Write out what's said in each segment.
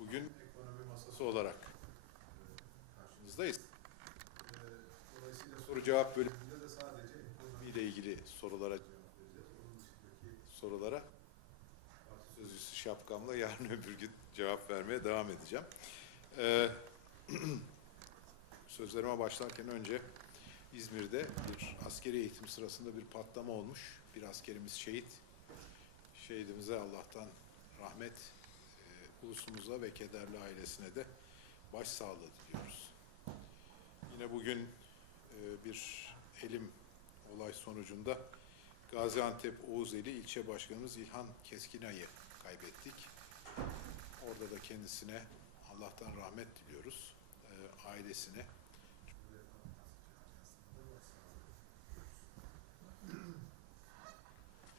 Bugün ekonomi masası olarak karşınızdayız. E, Dolayısıyla soru cevap bölümünde de sadece ekonomiyle ilgili sorulara sorulara sözcüsü şapkamla yarın öbür gün cevap vermeye devam edeceğim. E, sözlerime başlarken önce İzmir'de bir askeri eğitim sırasında bir patlama olmuş. Bir askerimiz şehit. Şehidimize Allah'tan rahmet, e, ulusumuza ve kederli ailesine de başsağlığı diliyoruz. Yine bugün e, bir elim olay sonucunda Gaziantep Oğuzeli ilçe başkanımız İlhan Keskinay'ı kaybettik. Orada da kendisine Allah'tan rahmet diliyoruz. E, ailesine.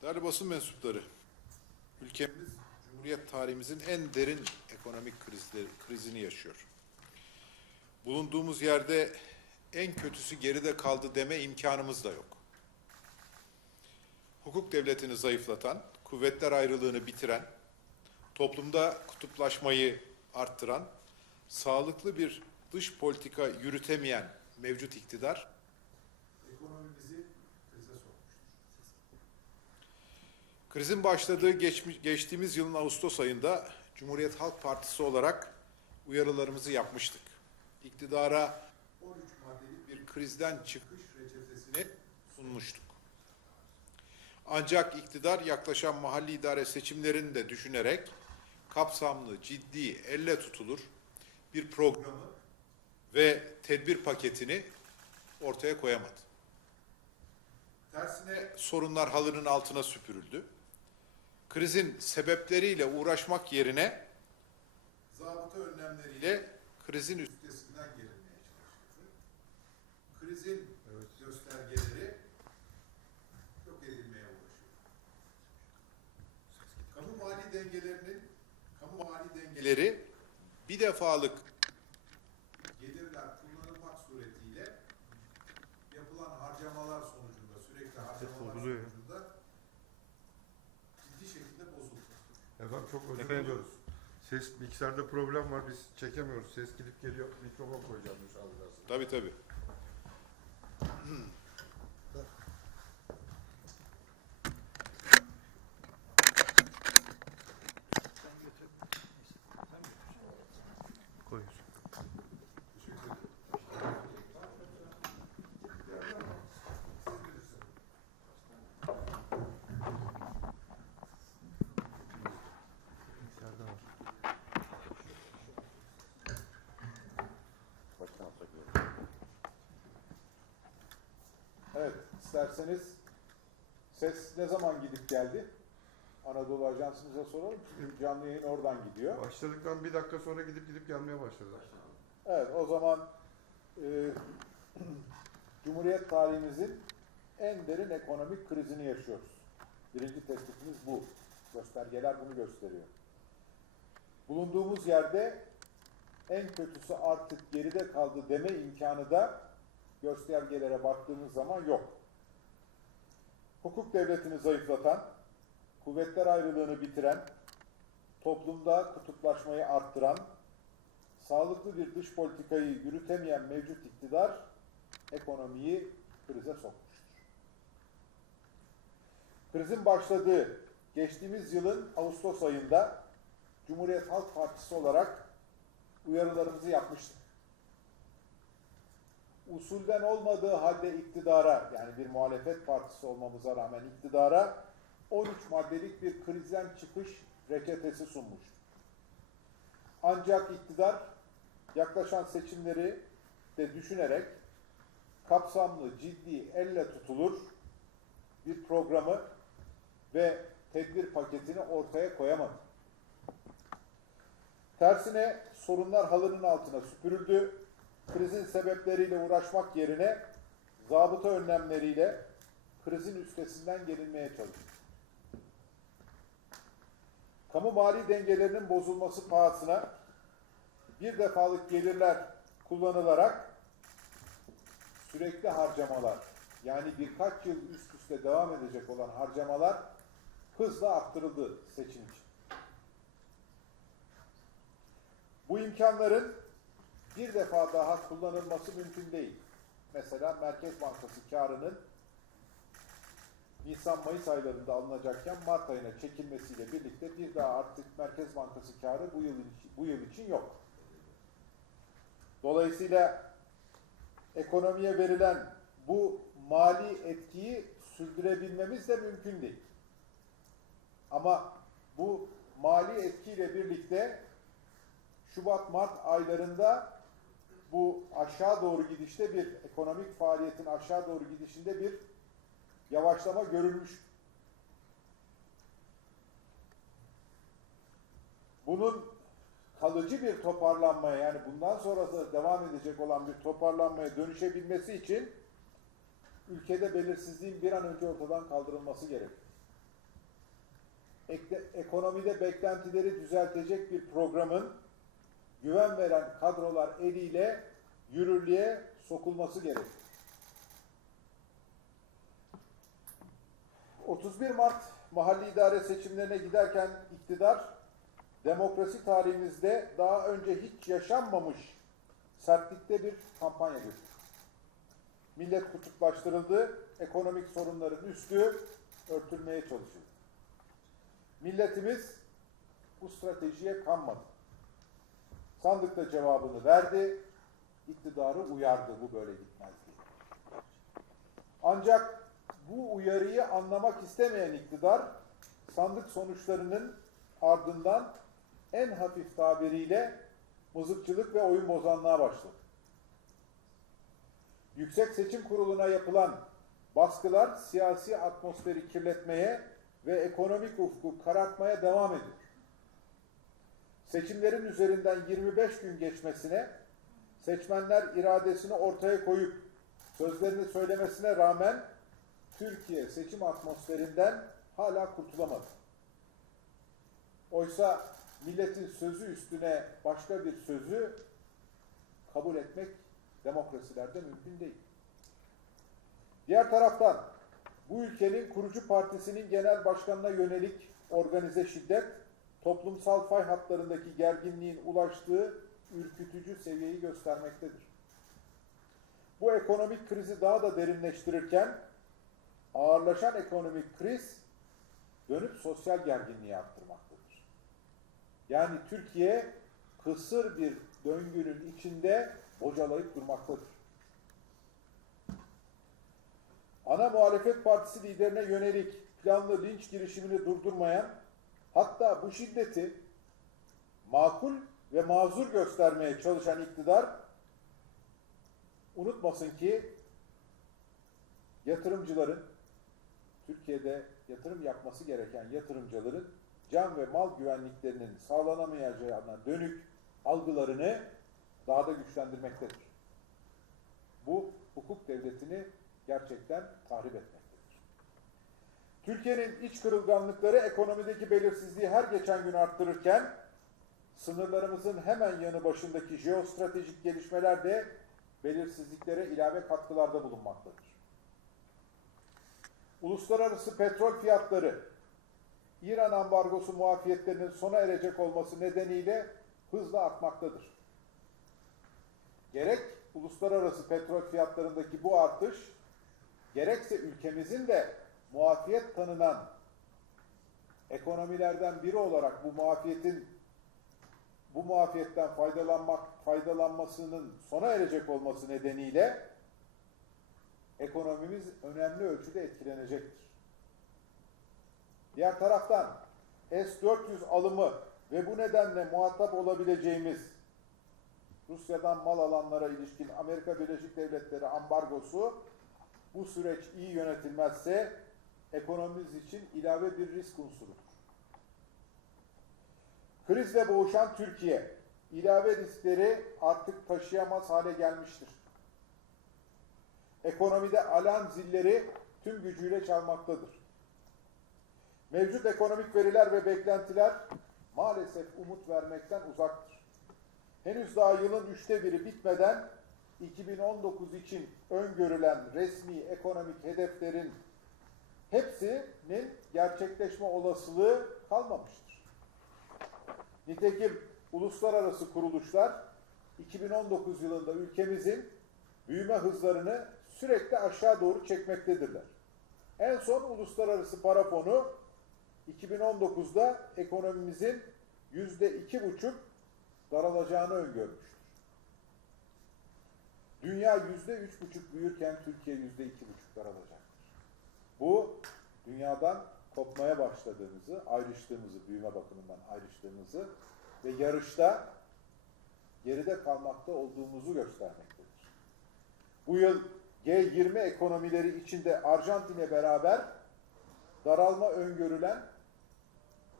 Değerli basın mensupları, ülkemiz Cumhuriyet tarihimizin en derin ekonomik krizleri, krizini yaşıyor. Bulunduğumuz yerde en kötüsü geride kaldı deme imkanımız da yok. Hukuk devletini zayıflatan, kuvvetler ayrılığını bitiren, toplumda kutuplaşmayı arttıran, sağlıklı bir dış politika yürütemeyen mevcut iktidar, ekonomimizi krize sokmuştur. Krizin başladığı geçmiş, geçtiğimiz yılın Ağustos ayında Cumhuriyet Halk Partisi olarak uyarılarımızı yapmıştık. İktidara 13 maddelik bir krizden çıkış reçetesini sunmuştuk. Ancak iktidar yaklaşan mahalli idare seçimlerini de düşünerek kapsamlı, ciddi, elle tutulur bir programı ve tedbir paketini ortaya koyamadı. Tersine sorunlar halının altına süpürüldü. Krizin sebepleriyle uğraşmak yerine zabıta önlemleriyle krizin üstesinden gelinmeye çalışıldı. Krizin göstergeleri yok edilmeye uğraşıyor. Kamu mali dengelerinin kamu mali dengeleri bir defalık gelirler kullanılmak suretiyle yapılan harcamalar sonucunda sürekli harcamalar bozuluyor ya. sonucunda ciddi şekilde bozuldu. Efendim çok özür Efendim? diliyoruz. Ses bilgisayarda problem var biz çekemiyoruz. Ses gidip geliyor. Mikrofon koyacağız alacağız. Tabii tabii. Koyuyoruz. Bilgisayarda var. Evet, isterseniz ses ne zaman gidip geldi? Anadolu Ajansımıza soralım. Çünkü canlı yayın oradan gidiyor. Başladıktan bir dakika sonra gidip gidip gelmeye başladı. Evet, o zaman e, Cumhuriyet tarihimizin en derin ekonomik krizini yaşıyoruz. Birinci tespitimiz bu. Göstergeler bunu gösteriyor. Bulunduğumuz yerde en kötüsü artık geride kaldı deme imkanı da göstergelere baktığımız zaman yok. Hukuk devletini zayıflatan, kuvvetler ayrılığını bitiren, toplumda kutuplaşmayı arttıran, sağlıklı bir dış politikayı yürütemeyen mevcut iktidar ekonomiyi krize sokmuştur. Krizin başladığı geçtiğimiz yılın Ağustos ayında Cumhuriyet Halk Partisi olarak uyarılarımızı yapmıştık. Usulden olmadığı halde iktidara yani bir muhalefet partisi olmamıza rağmen iktidara 13 maddelik bir krizden çıkış reçetesi sunmuştu. Ancak iktidar yaklaşan seçimleri de düşünerek kapsamlı, ciddi, elle tutulur bir programı ve tedbir paketini ortaya koyamadı. Tersine sorunlar halının altına süpürüldü. Krizin sebepleriyle uğraşmak yerine zabıta önlemleriyle krizin üstesinden gelinmeye çalıştı. Kamu mali dengelerinin bozulması pahasına bir defalık gelirler kullanılarak sürekli harcamalar yani birkaç yıl üst üste devam edecek olan harcamalar hızla arttırıldı seçim için. Bu imkanların bir defa daha kullanılması mümkün değil. Mesela Merkez Bankası karının Nisan-Mayıs aylarında alınacakken Mart ayına çekilmesiyle birlikte bir daha artık Merkez Bankası karı bu yıl, bu yıl için yok. Dolayısıyla ekonomiye verilen bu mali etkiyi sürdürebilmemiz de mümkün değil. Ama bu mali etkiyle birlikte Şubat-Mart aylarında bu aşağı doğru gidişte bir ekonomik faaliyetin aşağı doğru gidişinde bir yavaşlama görülmüş. Bunun kalıcı bir toparlanmaya yani bundan sonra da devam edecek olan bir toparlanmaya dönüşebilmesi için ülkede belirsizliğin bir an önce ortadan kaldırılması gerekir. Ekonomide beklentileri düzeltecek bir programın güven veren kadrolar eliyle yürürlüğe sokulması gerekir. 31 Mart mahalli idare seçimlerine giderken iktidar demokrasi tarihimizde daha önce hiç yaşanmamış sertlikte bir kampanya yürüttü. Millet kutuplaştırıldı, ekonomik sorunların üstü örtülmeye çalışıldı. Milletimiz bu stratejiye kanmadı. Sandıkta cevabını verdi, iktidarı uyardı bu böyle gitmez diye. Ancak bu uyarıyı anlamak istemeyen iktidar sandık sonuçlarının ardından en hafif tabiriyle mızıkçılık ve oyun bozanlığa başladı. Yüksek Seçim Kurulu'na yapılan baskılar siyasi atmosferi kirletmeye ve ekonomik ufku karartmaya devam ediyor. Seçimlerin üzerinden 25 gün geçmesine seçmenler iradesini ortaya koyup sözlerini söylemesine rağmen Türkiye seçim atmosferinden hala kurtulamadı. Oysa milletin sözü üstüne başka bir sözü kabul etmek demokrasilerde mümkün değil. Diğer taraftan bu ülkenin kurucu partisinin genel başkanına yönelik organize şiddet toplumsal fay hatlarındaki gerginliğin ulaştığı ürkütücü seviyeyi göstermektedir. Bu ekonomik krizi daha da derinleştirirken ağırlaşan ekonomik kriz dönüp sosyal gerginliği arttırmaktadır. Yani Türkiye kısır bir döngünün içinde bocalayıp durmaktadır. Ana muhalefet partisi liderine yönelik planlı linç girişimini durdurmayan, hatta bu şiddeti makul ve mazur göstermeye çalışan iktidar, unutmasın ki yatırımcıların, Türkiye'de yatırım yapması gereken yatırımcıların can ve mal güvenliklerinin sağlanamayacağına dönük algılarını daha da güçlendirmektedir. Bu hukuk devletini gerçekten tahrip etmektedir. Türkiye'nin iç kırılganlıkları ekonomideki belirsizliği her geçen gün arttırırken sınırlarımızın hemen yanı başındaki jeostratejik gelişmeler de belirsizliklere ilave katkılarda bulunmaktadır. Uluslararası petrol fiyatları İran ambargosu muafiyetlerinin sona erecek olması nedeniyle hızla artmaktadır. Gerek uluslararası petrol fiyatlarındaki bu artış, gerekse ülkemizin de muafiyet tanınan ekonomilerden biri olarak bu muafiyetin bu muafiyetten faydalanmak faydalanmasının sona erecek olması nedeniyle ekonomimiz önemli ölçüde etkilenecektir. Diğer taraftan S-400 alımı ve bu nedenle muhatap olabileceğimiz Rusya'dan mal alanlara ilişkin Amerika Birleşik Devletleri ambargosu bu süreç iyi yönetilmezse ekonomimiz için ilave bir risk unsurudur. Krizle boğuşan Türkiye ilave riskleri artık taşıyamaz hale gelmiştir. Ekonomide alarm zilleri tüm gücüyle çalmaktadır. Mevcut ekonomik veriler ve beklentiler maalesef umut vermekten uzaktır. Henüz daha yılın üçte biri bitmeden 2019 için öngörülen resmi ekonomik hedeflerin hepsinin gerçekleşme olasılığı kalmamıştır. Nitekim uluslararası kuruluşlar 2019 yılında ülkemizin büyüme hızlarını sürekli aşağı doğru çekmektedirler. En son Uluslararası Para Fonu 2019'da ekonomimizin yüzde iki buçuk daralacağını öngörmüştür. Dünya yüzde üç buçuk büyürken Türkiye yüzde iki buçuk daralacaktır. Bu dünyadan kopmaya başladığımızı, ayrıştığımızı, büyüme bakımından ayrıştığımızı ve yarışta geride kalmakta olduğumuzu göstermektedir. Bu yıl G20 ekonomileri içinde Arjantin'e beraber daralma öngörülen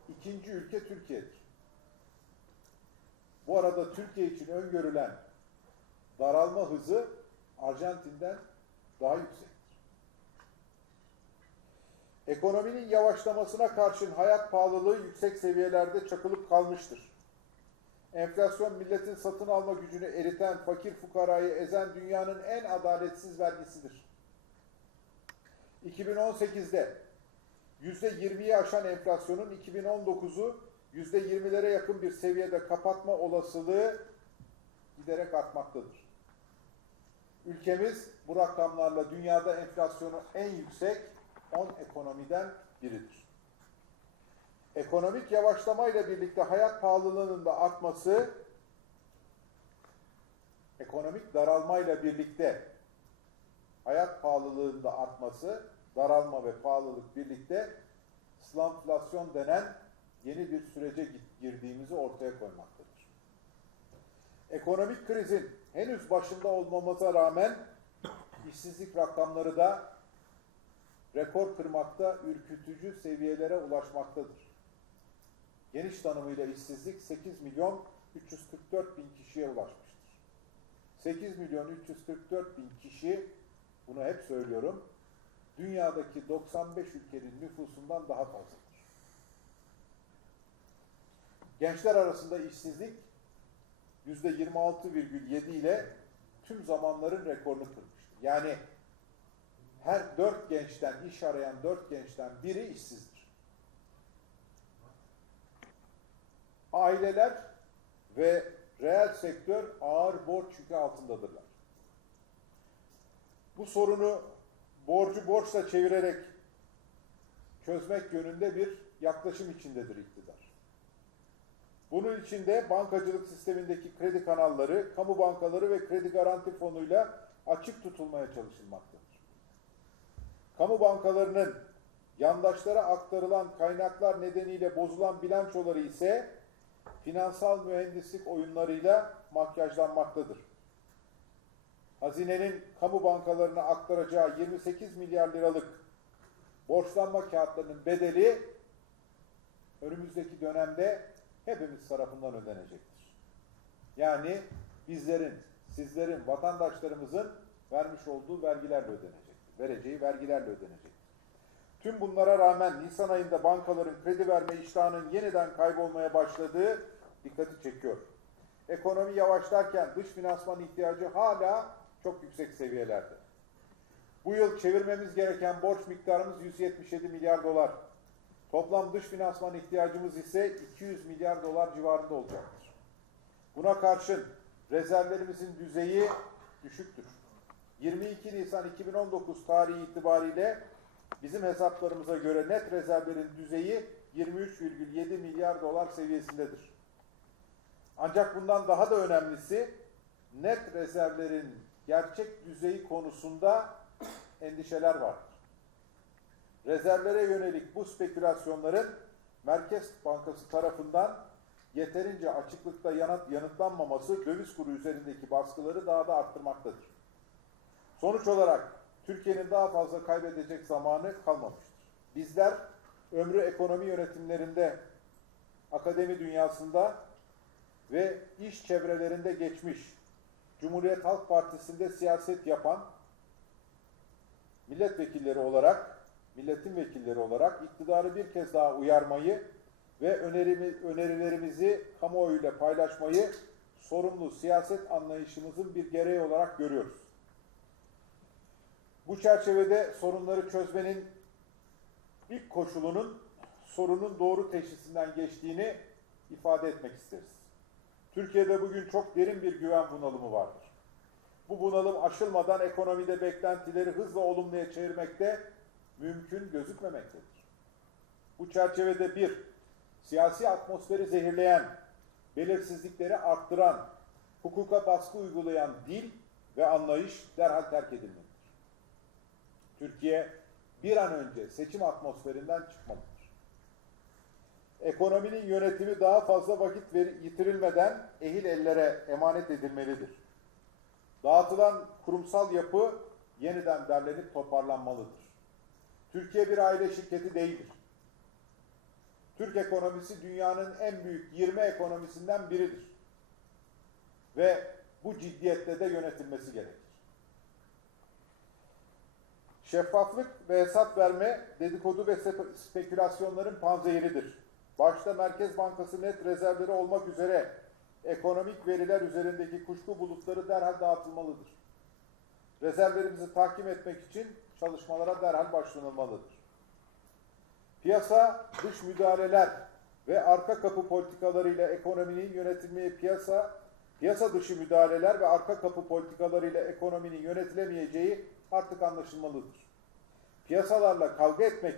ikinci ülke Türkiye'dir. Bu arada Türkiye için öngörülen daralma hızı Arjantin'den daha yüksektir. Ekonominin yavaşlamasına karşın hayat pahalılığı yüksek seviyelerde çakılıp kalmıştır. Enflasyon milletin satın alma gücünü eriten, fakir fukarayı ezen dünyanın en adaletsiz vergisidir. 2018'de %20'yi aşan enflasyonun 2019'u %20'lere yakın bir seviyede kapatma olasılığı giderek artmaktadır. Ülkemiz bu rakamlarla dünyada enflasyonu en yüksek 10 ekonomiden biridir. Ekonomik yavaşlamayla birlikte hayat pahalılığının da artması, ekonomik daralmayla birlikte hayat pahalılığının da artması, daralma ve pahalılık birlikte slamflasyon denen yeni bir sürece girdiğimizi ortaya koymaktadır. Ekonomik krizin henüz başında olmamıza rağmen işsizlik rakamları da rekor kırmakta, ürkütücü seviyelere ulaşmaktadır. Geniş tanımıyla işsizlik 8 milyon 344 bin kişiye ulaşmıştır. 8 milyon 344 bin kişi, bunu hep söylüyorum, dünyadaki 95 ülkenin nüfusundan daha fazladır. Gençler arasında işsizlik %26,7 ile tüm zamanların rekorunu kırmıştır. Yani her dört gençten, iş arayan dört gençten biri işsizdir. Aileler ve reel sektör ağır borç yükü altındadırlar. Bu sorunu borcu borçla çevirerek çözmek yönünde bir yaklaşım içindedir iktidar. Bunun içinde bankacılık sistemindeki kredi kanalları, kamu bankaları ve kredi garanti fonuyla açık tutulmaya çalışılmaktadır. Kamu bankalarının yandaşlara aktarılan kaynaklar nedeniyle bozulan bilançoları ise finansal mühendislik oyunlarıyla makyajlanmaktadır. Hazinenin kamu bankalarına aktaracağı 28 milyar liralık borçlanma kağıtlarının bedeli önümüzdeki dönemde hepimiz tarafından ödenecektir. Yani bizlerin, sizlerin, vatandaşlarımızın vermiş olduğu vergilerle ödenecektir. Vereceği vergilerle ödenecektir. Tüm bunlara rağmen Nisan ayında bankaların kredi verme iştahının yeniden kaybolmaya başladığı dikkati çekiyor. Ekonomi yavaşlarken dış finansman ihtiyacı hala çok yüksek seviyelerde. Bu yıl çevirmemiz gereken borç miktarımız 177 milyar dolar. Toplam dış finansman ihtiyacımız ise 200 milyar dolar civarında olacaktır. Buna karşın rezervlerimizin düzeyi düşüktür. 22 Nisan 2019 tarihi itibariyle bizim hesaplarımıza göre net rezervlerin düzeyi 23,7 milyar dolar seviyesindedir. Ancak bundan daha da önemlisi net rezervlerin gerçek düzeyi konusunda endişeler vardır. Rezervlere yönelik bu spekülasyonların Merkez Bankası tarafından yeterince açıklıkta yanıt, yanıtlanmaması döviz kuru üzerindeki baskıları daha da arttırmaktadır. Sonuç olarak Türkiye'nin daha fazla kaybedecek zamanı kalmamıştır. Bizler ömrü ekonomi yönetimlerinde, akademi dünyasında ve iş çevrelerinde geçmiş, Cumhuriyet Halk Partisi'nde siyaset yapan milletvekilleri olarak, milletin vekilleri olarak iktidarı bir kez daha uyarmayı ve önerimi, önerilerimizi kamuoyuyla paylaşmayı sorumlu siyaset anlayışımızın bir gereği olarak görüyoruz. Bu çerçevede sorunları çözmenin ilk koşulunun sorunun doğru teşhisinden geçtiğini ifade etmek isteriz. Türkiye'de bugün çok derin bir güven bunalımı vardır. Bu bunalım aşılmadan ekonomide beklentileri hızla olumluya çevirmekte mümkün gözükmemektedir. Bu çerçevede bir, siyasi atmosferi zehirleyen, belirsizlikleri arttıran, hukuka baskı uygulayan dil ve anlayış derhal terk edilmelidir. Türkiye bir an önce seçim atmosferinden çıkmalıdır. Ekonominin yönetimi daha fazla vakit yitirilmeden ehil ellere emanet edilmelidir. Dağıtılan kurumsal yapı yeniden derlenip toparlanmalıdır. Türkiye bir aile şirketi değildir. Türk ekonomisi dünyanın en büyük 20 ekonomisinden biridir. Ve bu ciddiyetle de yönetilmesi gerekir. Şeffaflık ve hesap verme dedikodu ve spe- spekülasyonların panzehiridir. Başta Merkez Bankası net rezervleri olmak üzere ekonomik veriler üzerindeki kuşku bulutları derhal dağıtılmalıdır. Rezervlerimizi takip etmek için çalışmalara derhal başlanılmalıdır. Piyasa dış müdahaleler ve arka kapı politikalarıyla ekonominin yönetilmeye piyasa piyasa dışı müdahaleler ve arka kapı politikalarıyla ekonominin yönetilemeyeceği artık anlaşılmalıdır. Piyasalarla kavga etmek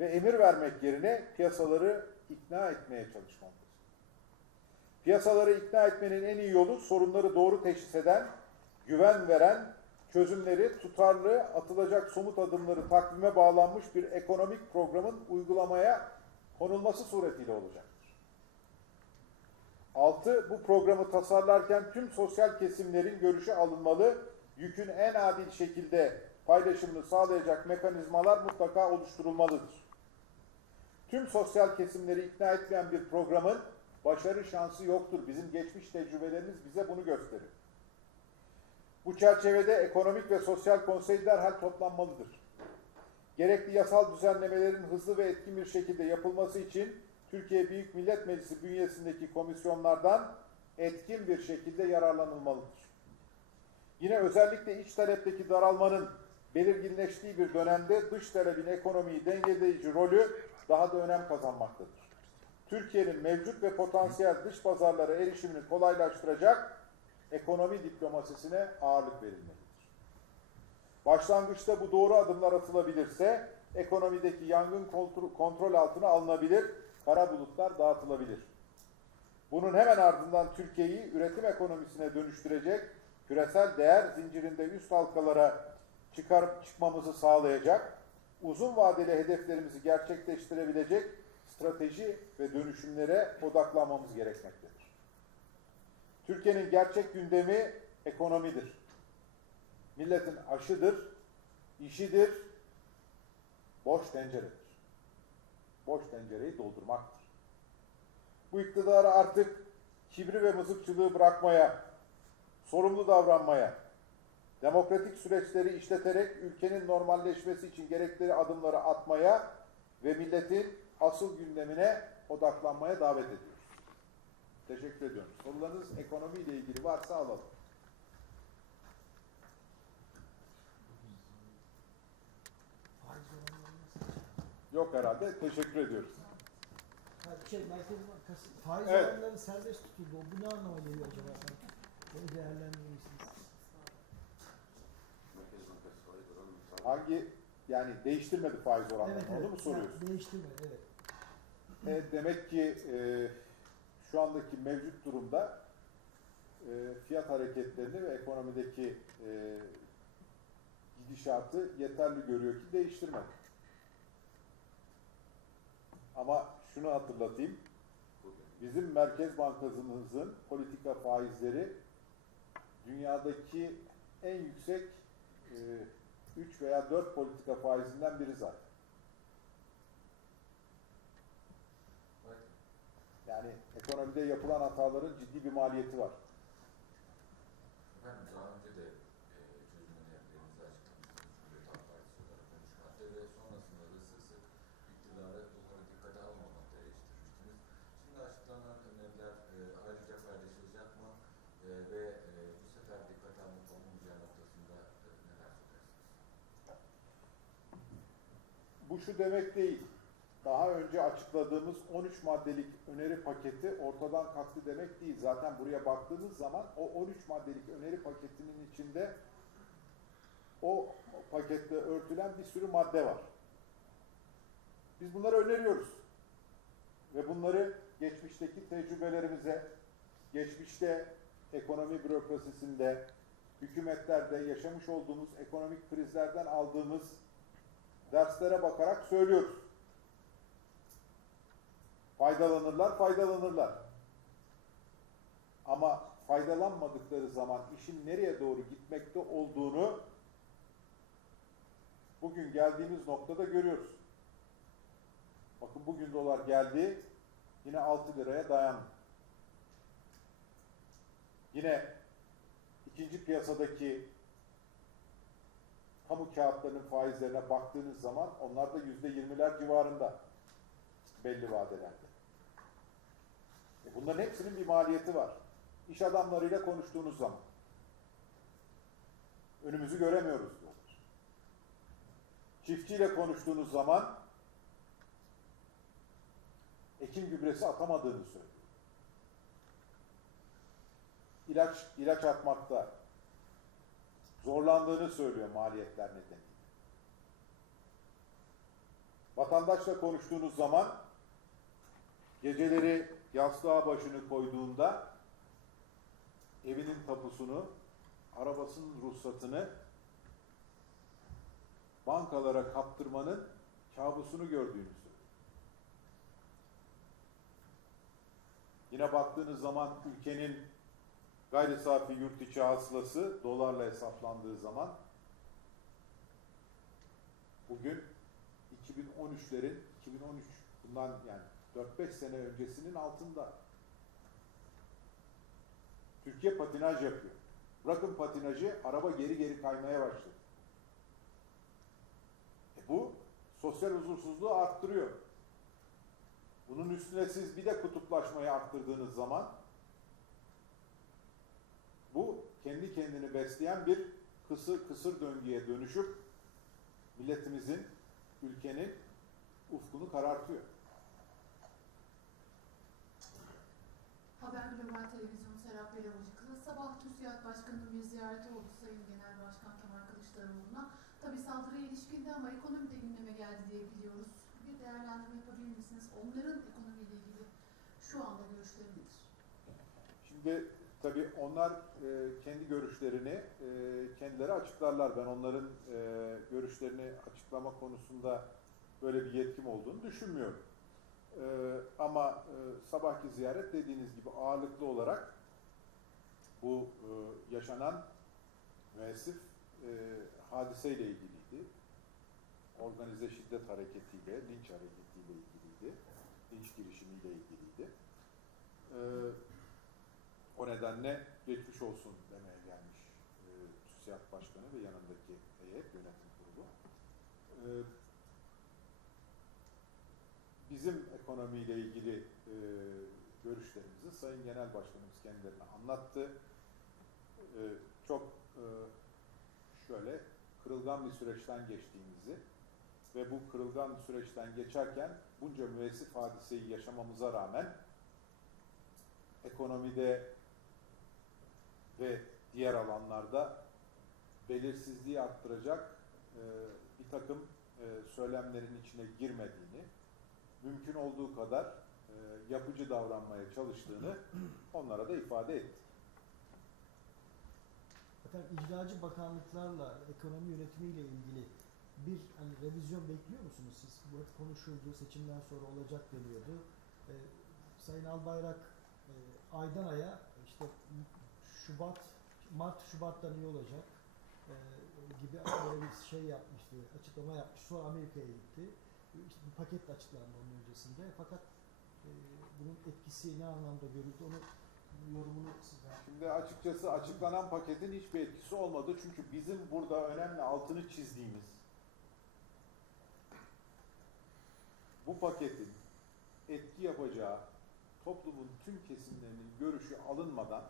ve emir vermek yerine piyasaları ikna etmeye çalışmalıdır. Piyasaları ikna etmenin en iyi yolu sorunları doğru teşhis eden, güven veren, çözümleri tutarlı, atılacak somut adımları takvime bağlanmış bir ekonomik programın uygulamaya konulması suretiyle olacaktır. Altı, bu programı tasarlarken tüm sosyal kesimlerin görüşü alınmalı, yükün en adil şekilde paylaşımını sağlayacak mekanizmalar mutlaka oluşturulmalıdır. Tüm sosyal kesimleri ikna etmeyen bir programın başarı şansı yoktur. Bizim geçmiş tecrübelerimiz bize bunu gösterir. Bu çerçevede ekonomik ve sosyal konsey derhal toplanmalıdır. Gerekli yasal düzenlemelerin hızlı ve etkin bir şekilde yapılması için Türkiye Büyük Millet Meclisi bünyesindeki komisyonlardan etkin bir şekilde yararlanılmalıdır. Yine özellikle iç talepteki daralmanın belirginleştiği bir dönemde dış talebin ekonomiyi dengeleyici rolü daha da önem kazanmaktadır. Türkiye'nin mevcut ve potansiyel dış pazarlara erişimini kolaylaştıracak ekonomi diplomasisine ağırlık verilmelidir. Başlangıçta bu doğru adımlar atılabilirse ekonomideki yangın kontrol, altına alınabilir, kara bulutlar dağıtılabilir. Bunun hemen ardından Türkiye'yi üretim ekonomisine dönüştürecek, küresel değer zincirinde üst halkalara çıkar, çıkmamızı sağlayacak, uzun vadeli hedeflerimizi gerçekleştirebilecek strateji ve dönüşümlere odaklanmamız gerekmektedir. Türkiye'nin gerçek gündemi ekonomidir. Milletin aşıdır, işidir, boş tenceredir. Boş tencereyi doldurmaktır. Bu iktidarı artık kibri ve mızıkçılığı bırakmaya, sorumlu davranmaya, demokratik süreçleri işleterek ülkenin normalleşmesi için gerekli adımları atmaya ve milletin asıl gündemine odaklanmaya davet ediyoruz. Teşekkür ediyorum. Sorularınız ekonomiyle ilgili varsa alalım. Yok herhalde. Teşekkür ediyoruz. Şey, Merkez Bankası faiz Evet. oranları serbest tutuldu. Bu ne anlama geliyor acaba? Onu değerlendirir misiniz? Hangi yani değiştirmedi faiz oranlarını evet, onu evet. mu soruyorsun? Yani değiştirme, evet. E, demek ki e, şu andaki mevcut durumda e, fiyat hareketlerini ve ekonomideki e, gidişatı yeterli görüyor ki değiştirmedi. Ama şunu hatırlatayım. Bizim Merkez Bankamızın politika faizleri dünyadaki en yüksek 3 veya 4 politika faizinden biri zaten. Yani ekonomide yapılan hataların ciddi bir maliyeti var. Efendim daha önce de e, çözüm önerilerinizi açıklamıştınız Cumhuriyet Halk Partisi olarak konuşmakta ve sonrasında da sık sık iktidarı bunları dikkate almamakta eleştirmiştiniz. Şimdi açıklanan öneriler e, ayrıca paylaşılacak mı e, ve e, bu sefer dikkate alınıp alınmayacağı noktasında e, neler söylersiniz? Bu şu demek değil. daha önce açıkladığımız 13 maddelik öneri paketi ortadan kalktı demek değil. Zaten buraya baktığınız zaman o 13 maddelik öneri paketinin içinde o paketle örtülen bir sürü madde var. Biz bunları öneriyoruz. Ve bunları geçmişteki tecrübelerimize, geçmişte ekonomi bürokrasisinde, hükümetlerde yaşamış olduğumuz ekonomik krizlerden aldığımız derslere bakarak söylüyoruz. Faydalanırlar, faydalanırlar. Ama faydalanmadıkları zaman işin nereye doğru gitmekte olduğunu bugün geldiğimiz noktada görüyoruz. Bakın bugün dolar geldi, yine 6 liraya dayandı. Yine ikinci piyasadaki kamu kağıtlarının faizlerine baktığınız zaman onlar da yüzde yirmiler civarında belli vadelerde. E bunların hepsinin bir maliyeti var. İş adamlarıyla konuştuğunuz zaman önümüzü göremiyoruz diyorlar. Çiftçiyle konuştuğunuz zaman ekim gübresi atamadığını söylüyor. İlaç, ilaç atmakta zorlandığını söylüyor maliyetler nedeniyle. Vatandaşla konuştuğunuz zaman geceleri yastığa başını koyduğunda evinin tapusunu, arabasının ruhsatını bankalara kaptırmanın kabusunu gördüğünü söylüyor. Yine baktığınız zaman ülkenin gayri safi yurt içi hasılası dolarla hesaplandığı zaman bugün 2013'lerin 2013 bundan yani 4-5 sene öncesinin altında. Türkiye patinaj yapıyor. Bırakın patinajı, araba geri geri kaymaya başladı. E bu sosyal huzursuzluğu arttırıyor. Bunun üstüne siz bir de kutuplaşmayı arttırdığınız zaman bu kendi kendini besleyen bir kısır, kısır döngüye dönüşüp milletimizin, ülkenin ufkunu karartıyor. Haber Global Televizyon Serap Belavacı Kılıç sabah TÜSİAD Başkanı'nın bir ziyareti oldu Sayın Genel Başkan Kemal Kılıçdaroğlu'na. Tabi saldırıya ilişkinde ama ekonomi de gündeme geldi diye biliyoruz. Bir değerlendirme yapabilir misiniz? Onların ekonomiyle ilgili şu anda görüşleri nedir? Şimdi tabii onlar e, kendi görüşlerini e, kendileri açıklarlar. Ben onların e, görüşlerini açıklama konusunda böyle bir yetkim olduğunu düşünmüyorum. E, ama e, sabahki ziyaret dediğiniz gibi ağırlıklı olarak bu e, yaşanan müessif e, hadiseyle ilgiliydi. Organize şiddet hareketiyle, linç hareketiyle ilgiliydi. Linç girişimiyle ilgiliydi. E, o nedenle geçmiş olsun demeye gelmiş e, TÜSİAD Başkanı ve yanındaki heyet, yönetim kurulu. E, bizim ekonomiyle ilgili e, görüşlerimizi Sayın Genel Başkanımız kendilerine anlattı. E, çok e, şöyle kırılgan bir süreçten geçtiğimizi ve bu kırılgan süreçten geçerken bunca müessif hadiseyi yaşamamıza rağmen ekonomide ve diğer alanlarda belirsizliği arttıracak e, bir takım e, söylemlerin içine girmediğini, mümkün olduğu kadar e, yapıcı davranmaya çalıştığını onlara da ifade etti. Efendim icracı bakanlıklarla ekonomi yönetimiyle ilgili bir hani revizyon bekliyor musunuz siz? Bu konuşuldu, seçimden sonra olacak deniyordu. Ee, Sayın Albayrak e, aydan aya işte Şubat, Mart Şubat'tan iyi olacak e, gibi bir şey yapmıştı, açıklama yapmış. Sonra Amerika'ya gitti. İşte bir paket açıklandı onun öncesinde. Fakat e, bunun etkisi ne anlamda görüldü onu yorumunu size Şimdi açıkçası açıklanan paketin hiçbir etkisi olmadı. Çünkü bizim burada önemli altını çizdiğimiz bu paketin etki yapacağı toplumun tüm kesimlerinin görüşü alınmadan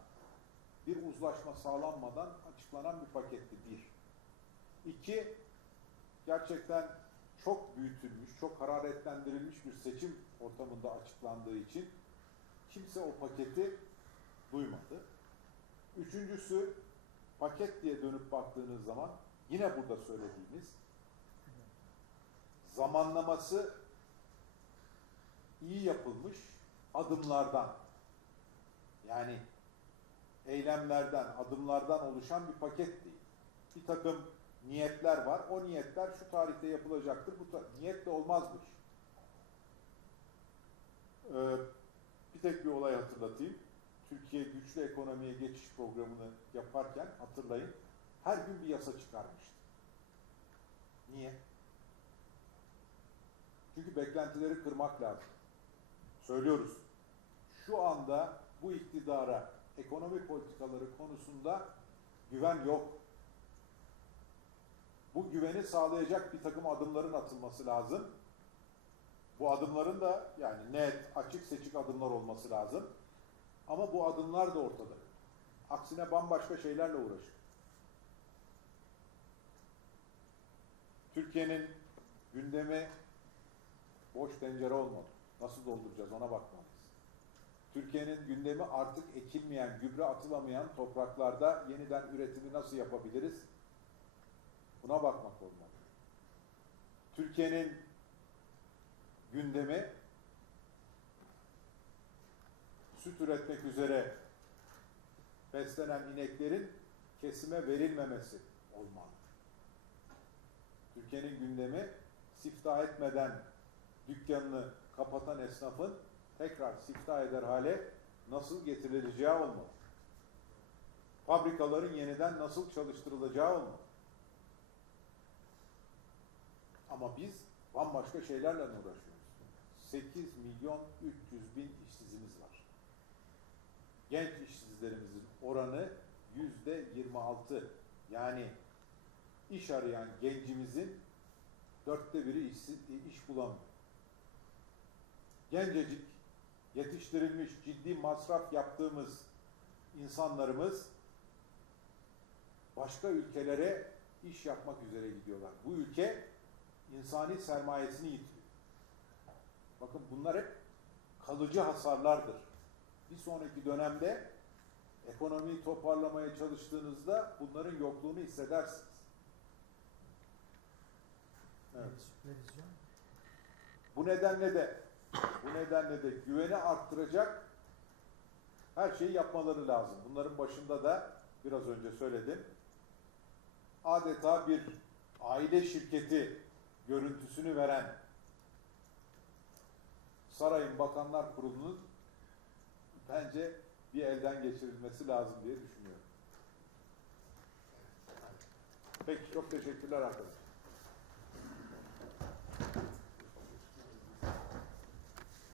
bir uzlaşma sağlanmadan açıklanan bir paketti bir. İki, gerçekten çok büyütülmüş, çok hararetlendirilmiş bir seçim ortamında açıklandığı için kimse o paketi duymadı. Üçüncüsü paket diye dönüp baktığınız zaman yine burada söylediğimiz zamanlaması iyi yapılmış adımlardan yani eylemlerden, adımlardan oluşan bir paket değil. Bir takım niyetler var. O niyetler şu tarihte yapılacaktır. Bu niyetle olmaz bu. Ee, bir tek bir olay hatırlatayım. Türkiye güçlü ekonomiye geçiş programını yaparken hatırlayın her gün bir yasa çıkarmıştı. Niye? Çünkü beklentileri kırmak lazım. Söylüyoruz. Şu anda bu iktidara ekonomi politikaları konusunda güven yok. Bu güveni sağlayacak bir takım adımların atılması lazım. Bu adımların da yani net, açık seçik adımlar olması lazım. Ama bu adımlar da ortada. Aksine bambaşka şeylerle uğraşıyor. Türkiye'nin gündemi boş tencere olmalı. Nasıl dolduracağız ona bakmalıyız. Türkiye'nin gündemi artık ekilmeyen, gübre atılamayan topraklarda yeniden üretimi nasıl yapabiliriz? Buna bakmak olmalı. Türkiye'nin gündemi süt üretmek üzere beslenen ineklerin kesime verilmemesi olmalı. Türkiye'nin gündemi siftah etmeden dükkanını kapatan esnafın tekrar siftah eder hale nasıl getirileceği olmalı. Fabrikaların yeniden nasıl çalıştırılacağı olmalı. Ama biz bambaşka şeylerle uğraşıyoruz. 8 milyon 300 bin işsizimiz var. Genç işsizlerimizin oranı yüzde 26. Yani iş arayan gencimizin dörtte biri işsiz, iş bulamıyor. Gencecik, yetiştirilmiş, ciddi masraf yaptığımız insanlarımız başka ülkelere iş yapmak üzere gidiyorlar. Bu ülke insani sermayesini yitiriyor. Bakın bunlar hep kalıcı hasarlardır. Bir sonraki dönemde ekonomiyi toparlamaya çalıştığınızda bunların yokluğunu hissedersiniz. Evet. Bu nedenle de bu nedenle de güveni arttıracak her şeyi yapmaları lazım. Bunların başında da biraz önce söyledim. Adeta bir aile şirketi görüntüsünü veren sarayın bakanlar kurulunun bence bir elden geçirilmesi lazım diye düşünüyorum. Peki çok teşekkürler arkadaşlar.